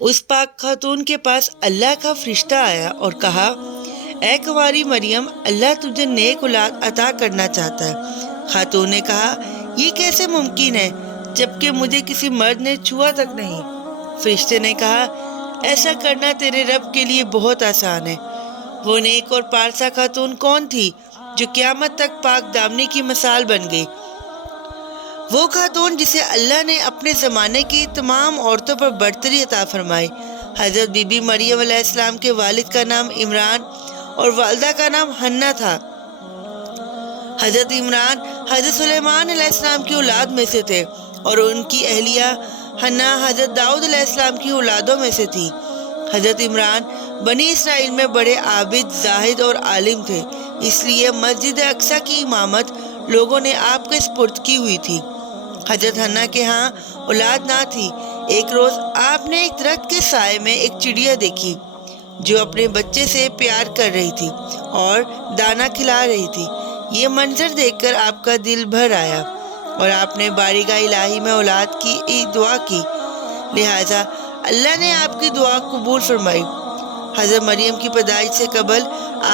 اس پاک خاتون کے پاس اللہ کا فرشتہ آیا اور کہا، اے کنواری مریم، اللہ تجھے نیک اولاد عطا کرنا چاہتا ہے۔ خاتون نے کہا، یہ کیسے ممکن ہے جبکہ مجھے کسی مرد نے چھوا تک نہیں؟ فرشتے نے کہا، ایسا کرنا تیرے رب کے لیے بہت آسان ہے۔ وہ نیک اور پارسا خاتون کون تھی جو قیامت تک پاک دامنی کی مثال بن گئی؟ وہ خاتون جسے اللہ نے اپنے زمانے کی تمام عورتوں پر برتری عطا فرمائی۔ حضرت بی بی مریم علیہ السلام کے والد کا نام عمران اور والدہ کا نام حنا تھا۔ حضرت عمران حضرت سلیمان علیہ السلام کی اولاد میں سے تھے اور ان کی اہلیہ حنا حضرت داؤد علیہ السلام کی اولادوں میں سے تھی۔ حضرت عمران بنی اسرائیل میں بڑے عابد، زاہد اور عالم تھے، اس لیے مسجد اقصی کی امامت لوگوں نے آپ کے سپرد کی ہوئی تھی۔ حضرت حنا کے ہاں اولاد نہ تھی۔ ایک روز آپ نے ایک درخت کے سائے میں ایک چڑیا دیکھی جو اپنے بچے سے پیار کر رہی تھی اور دانا کھلا رہی تھی۔ یہ منظر دیکھ کر آپ کا دل بھر آیا اور آپ نے بارگاہ الہی میں اولاد کی دعا کی، لہٰذا اللہ نے آپ کی دعا قبول فرمائی۔ حضرت مریم کی پیدائش سے قبل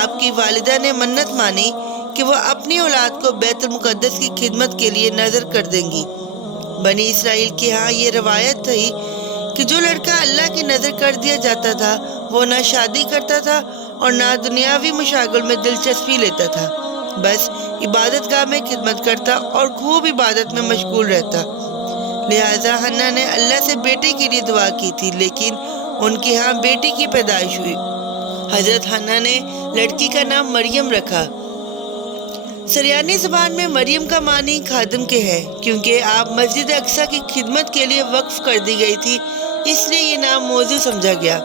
آپ کی والدہ نے منت مانی کہ وہ اپنی اولاد کو بیت المقدس کی خدمت کے لیے نذر کر دیں گی۔ بنی اسرائیل کے ہاں یہ روایت تھی کہ جو لڑکا اللہ کی نذر کر دیا جاتا تھا وہ نہ شادی کرتا تھا اور نہ دنیاوی مشاغل میں دلچسپی لیتا تھا، بس عبادت گاہ میں خدمت کرتا اور خوب عبادت میں مشغول رہتا۔ لہٰذا حنا نے اللہ سے بیٹے کے لیے دعا کی تھی، لیکن ان کے ہاں بیٹی کی پیدائش ہوئی۔ حضرت حنا نے لڑکی کا نام مریم رکھا۔ سریانی زبان میں مریم کا معنی خادم کے ہے، کیونکہ آپ مسجد اقصی کی خدمت کے لیے وقف کر دی گئی تھی، اس لیے یہ نام موزوں سمجھا گیا۔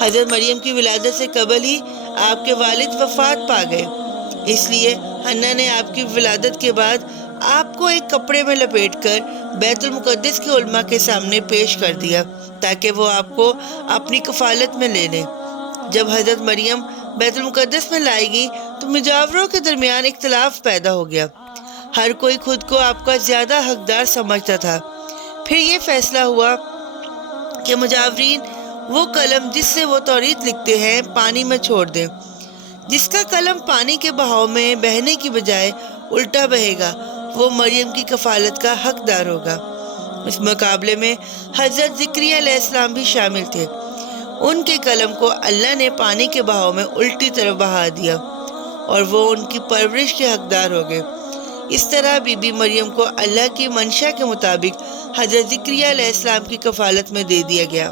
حضرت مریم کی ولادت سے قبل ہی آپ کے والد وفات پا گئے، اس لیے حنا نے آپ کی ولادت کے بعد آپ کو ایک کپڑے میں لپیٹ کر بیت المقدس کے علماء کے سامنے پیش کر دیا تاکہ وہ آپ کو اپنی کفالت میں لے لیں۔ جب حضرت مریم بیت المقدس میں لائی گئی تو مجاوروں کے درمیان اختلاف پیدا ہو گیا۔ ہر کوئی خود کو آپ کا زیادہ حقدار سمجھتا تھا۔ پھر یہ فیصلہ ہوا کہ مجاورین وہ قلم جس سے وہ توریت لکھتے ہیں پانی میں چھوڑ دیں۔ جس کا قلم پانی کے بہاؤ میں بہنے کی بجائے الٹا بہے گا وہ مریم کی کفالت کا حقدار ہوگا۔ اس مقابلے میں حضرت زکریا علیہ السلام بھی شامل تھے۔ ان کے قلم کو اللہ نے پانی کے بہاؤ میں الٹی طرف بہا دیا اور وہ ان کی پرورش کے حقدار ہو گئے۔ اس طرح بی بی مریم کو اللہ کی منشا کے مطابق حضرت زکریا علیہ السلام کی کفالت میں دے دیا گیا۔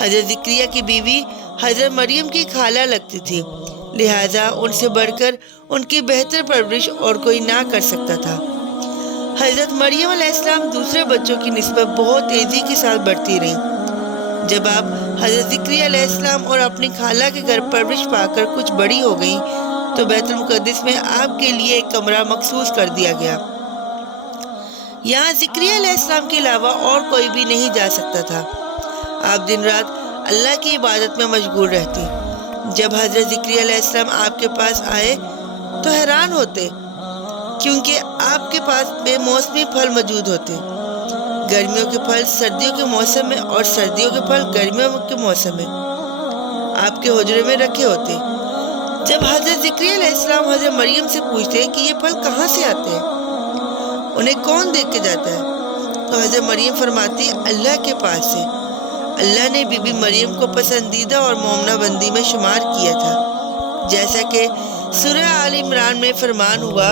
حضرت زکریا کی بیوی حضرت مریم کی خالہ لگتی تھی، لہٰذا ان سے بڑھ کر ان کی بہتر پرورش اور کوئی نہ کر سکتا تھا۔ حضرت مریم علیہ السلام دوسرے بچوں کی نسبت بہت تیزی کے ساتھ بڑھتی رہیں۔ جب آپ حضرت زکریا علیہ السلام اور اپنی خالہ کے گھر پرورش پا کر کچھ بڑی ہو گئیں تو بیت المقدس میں آپ کے لیے ایک کمرہ مخصوص کر دیا گیا۔ یہاں زکریا علیہ السلام کے علاوہ اور کوئی بھی نہیں جا سکتا تھا۔ آپ دن رات اللہ کی عبادت میں مشغول رہتی۔ جب حضرت زکریا علیہ السلام آپ کے پاس آئے تو حیران ہوتے، کیونکہ آپ کے پاس بے موسمی پھل موجود ہوتے۔ گرمیوں کے پھل سردیوں کے موسم میں اور سردیوں کے پھل گرمیوں کے موسم میں آپ کے حجرے میں رکھے ہوتے۔ جب حضرت زکریا علیہ السلام حضرت مریم سے پوچھتے کہ یہ پھل کہاں سے آتے ہیں، انہیں کون دے کے جاتا ہے، تو حضرت مریم فرماتی اللہ کے پاس سے۔ اللہ نے بی بی مریم کو پسندیدہ اور مومنہ بندی میں شمار کیا تھا، جیسا کہ سورہ آل عمران میں فرمان ہوا،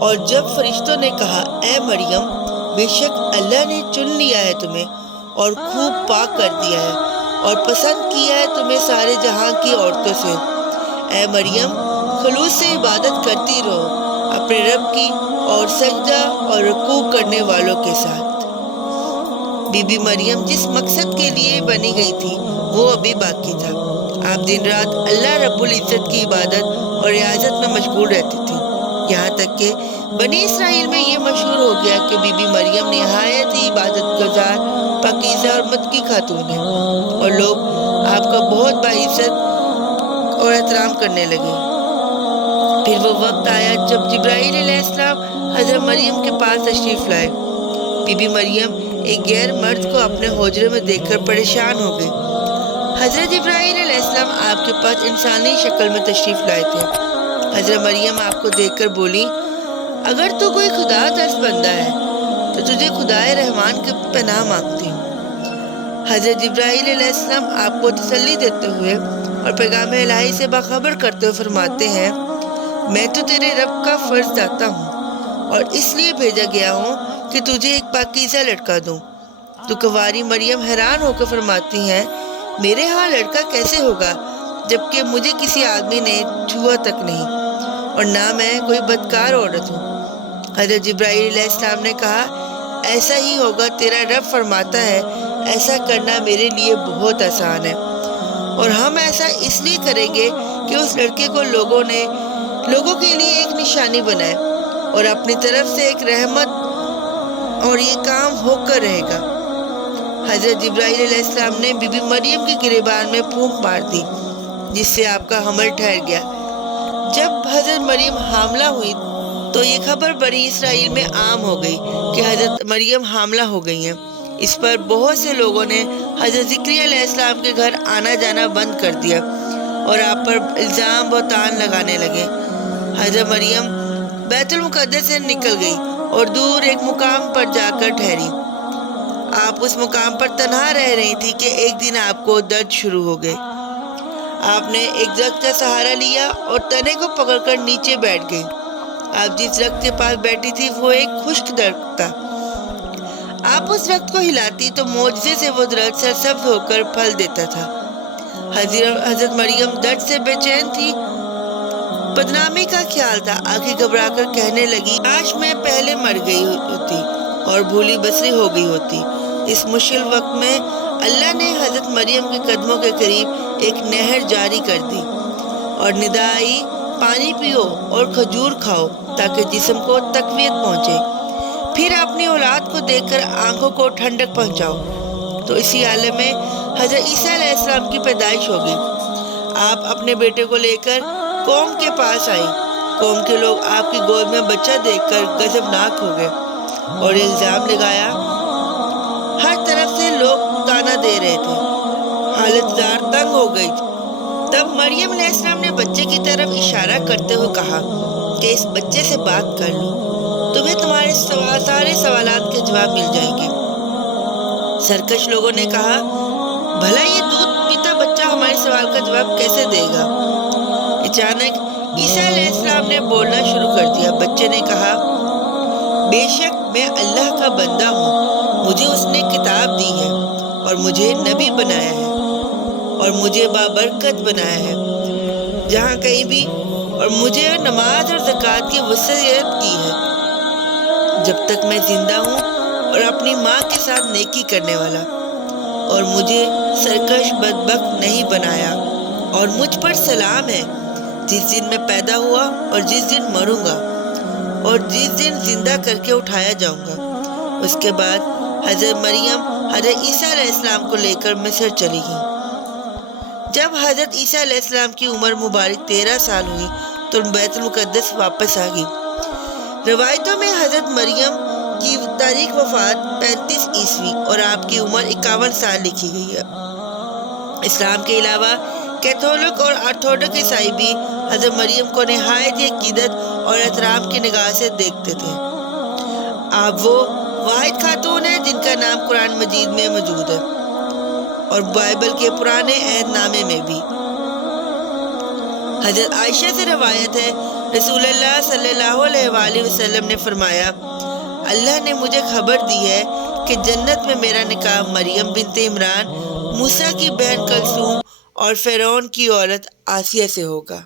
اور جب فرشتوں نے کہا اے مریم، بے شک اللہ نے چن لیا ہے تمہیں اور خوب پاک کر دیا ہے اور پسند کیا ہے تمہیں سارے جہاں کی عورتوں سے، اے مریم خلوص سے عبادت کرتی رہو اپنے رب کی اور سجدہ اور رکوع کرنے والوں کے ساتھ۔ بی بی مریم جس مقصد کے لیے بنی گئی تھی وہ ابھی باقی تھا۔ آپ دن رات اللہ رب العزت کی عبادت اور ریاضت میں مشغول رہتی تھی، یہاں تک کہ بنی اسرائیل میں یہ مشہور ہو گیا کہ بی بی مریم نہایت ہی عبادت گزار، پاکیزہ اور متقی خاتون ہے، اور لوگ آپ کا بہت باعزت اور احترام کرنے لگے۔ پھر وہ وقت آیا جب جبرائیل علیہ السلام حضرت مریم کے پاس تشریف لائے۔ بی بی مریم ایک غیر مرد کو اپنے حجرے میں دیکھ کر پریشان ہو گئی۔ حضرت جبرائیل علیہ السلام آپ کے پاس انسانی شکل میں تشریف لائے تھے۔ حضرت مریم آپ کو دیکھ کر بولی، اگر تو کوئی خدا ترس بندہ ہے تو تجھے خدائے رحمان کی پناہ مانگتی ہوں۔ حضرت جبرائیل علیہ السلام آپ کو تسلی دیتے ہوئے اور پیغام الہی سے باخبر کرتے ہوئے فرماتے ہیں، میں تو تیرے رب کا فرض داتا ہوں اور اس لیے بھیجا گیا ہوں کہ تجھے ایک پاکیزہ لڑکا دوں۔ تو کنواری مریم حیران ہو کر فرماتی ہیں، میرے ہاں لڑکا کیسے ہوگا جبکہ مجھے کسی آدمی نے چھوا تک نہیں اور نہ میں کوئی بدکار عورت ہوں۔ حضرت جبرائیل علیہ السلام نے کہا، ایسا ہی ہوگا، تیرا رب فرماتا ہے ایسا کرنا میرے لیے بہت آسان ہے، اور ہم ایسا اس لیے کریں گے کہ اس لڑکے کو لوگوں کے لیے ایک نشانی بنائے اور اپنی طرف سے ایک رحمت، اور یہ کام ہو کر رہے گا۔ حضرت جبرائیل علیہ السلام نے بی بی مریم کے گریبان میں پھونک مار دی، جس سے آپ کا حمل ٹھہر گیا۔ جب حضرت مریم حاملہ ہوئی تو یہ خبر بنی اسرائیل میں عام ہو گئی کہ حضرت مریم حاملہ ہو گئی ہیں۔ اس پر بہت سے لوگوں نے حضرت زکریا علیہ السلام کے گھر آنا جانا بند کر دیا اور آپ پر الزام بہتان لگانے لگے۔ حضرت مریم بیت المقدس سے نکل گئی اور دور ایک مقام پر جا کر ٹھہری۔ آپ اس مقام پر تنہا رہ رہی تھی کہ ایک دن آپ کو درد شروع ہو گئے۔ آپ نے ایک درخت کا سہارا لیا اور تنے کو پکڑ کر نیچے بیٹھ گئی۔ آپ جس درخت کے پاس بیٹھی تھی وہ ایک خشک درخت تھا۔ آپ اس درخت کو ہلاتی تو معجزے سے وہ درخت سرسبز ہو کر پھل دیتا تھا۔ حضرت مریم درد سے بے چین تھی، بدنامی کا خیال تھا۔ آنکھیں گھبرا کر کہنے لگی، کاش میں پہلے مر گئی ہوتی اور بھولی بسری ہو گئی ہوتی۔ اس مشکل وقت میں اللہ نے حضرت مریم کے قدموں کے قریب ایک نہر جاری کر دی اور ندا آئی، پانی پیو اور کھجور کھاؤ تاکہ جسم کو تقویت پہنچے، پھر اپنی اولاد کو دیکھ کر آنکھوں کو ٹھنڈک پہنچاؤ۔ تو اسی عالم میں حضرت عیسیٰ علیہ السلام کی پیدائش ہو گئی۔ آپ اپنے بیٹے کو لے کر قوم کے پاس آئی۔ قوم کے لوگ آپ کی گود میں بچہ دیکھ کر غضبناک ہو گئے اور الزام لگایا۔ ہر طرف سے لوگ تانا دے رہے تھے، حالت زار تنگ ہو گئی۔ تب مریم علیہ السلام نے بچے کی طرف اشارہ کرتے ہوئے کہا کہ اس بچے سے بات کر لو، تمہیں تمہارے سارے سوالات کے جواب مل جائیں گے۔ سرکش لوگوں نے کہا، بھلا یہ دودھ پیتا بچہ ہمارے سوال کا جواب کیسے دے گا؟ اچانک عیسیٰ علیہ السلام نے بولنا شروع کر دیا۔ بچے نے کہا، بے شک میں اللہ کا بندہ ہوں، مجھے اس نے کتاب دی ہے اور مجھے نبی بنایا ہے اور مجھے بابرکت بنایا ہے جہاں کہیں بھی، اور مجھے نماز اور زکوٰۃ کی وصیت کی ہے جب تک میں زندہ ہوں، اور اپنی ماں کے ساتھ نیکی کرنے والا، اور مجھے سرکش بدبخت نہیں بنایا، اور مجھ پر سلام ہے جس دن میں پیدا ہوا اور جس دن مروں گا اور جس دن زندہ کر کے اٹھایا جاؤں گا۔ اس کے بعد حضرت مریم حضرت عیسیٰ علیہ السلام کو لے کر مصر چلی گئی۔ جب حضرت عیسیٰ علیہ السلام کی عمر مبارک 13 سال ہوئی تو بیت المقدس واپس آ گئی۔ روایتوں میں حضرت مریم کی تاریخ وفات 35 عیسوی اور آپ کی عمر 51 سال لکھی گئی ہے۔ اسلام کے علاوہ کیتھولک اور آرتھوڈکس عیسائی بھی حضرت مریم کو نہایت ہی عقیدت اور احترام کی نگاہ سے دیکھتے تھے۔ آپ وہ واحد خاتون ہیں جن کا نام قرآن مجید میں موجود ہے اور بائبل کے پرانے عہد نامے میں بھی۔ حضرت عائشہ سے روایت ہے، رسول اللہ صلی اللہ علیہ وآلہ وسلم نے فرمایا، اللہ نے مجھے خبر دی ہے کہ جنت میں میرا نکاح مریم بنت عمران، موسیٰ کی بہن کلثوم اور فرعون کی عورت آسیہ سے ہوگا۔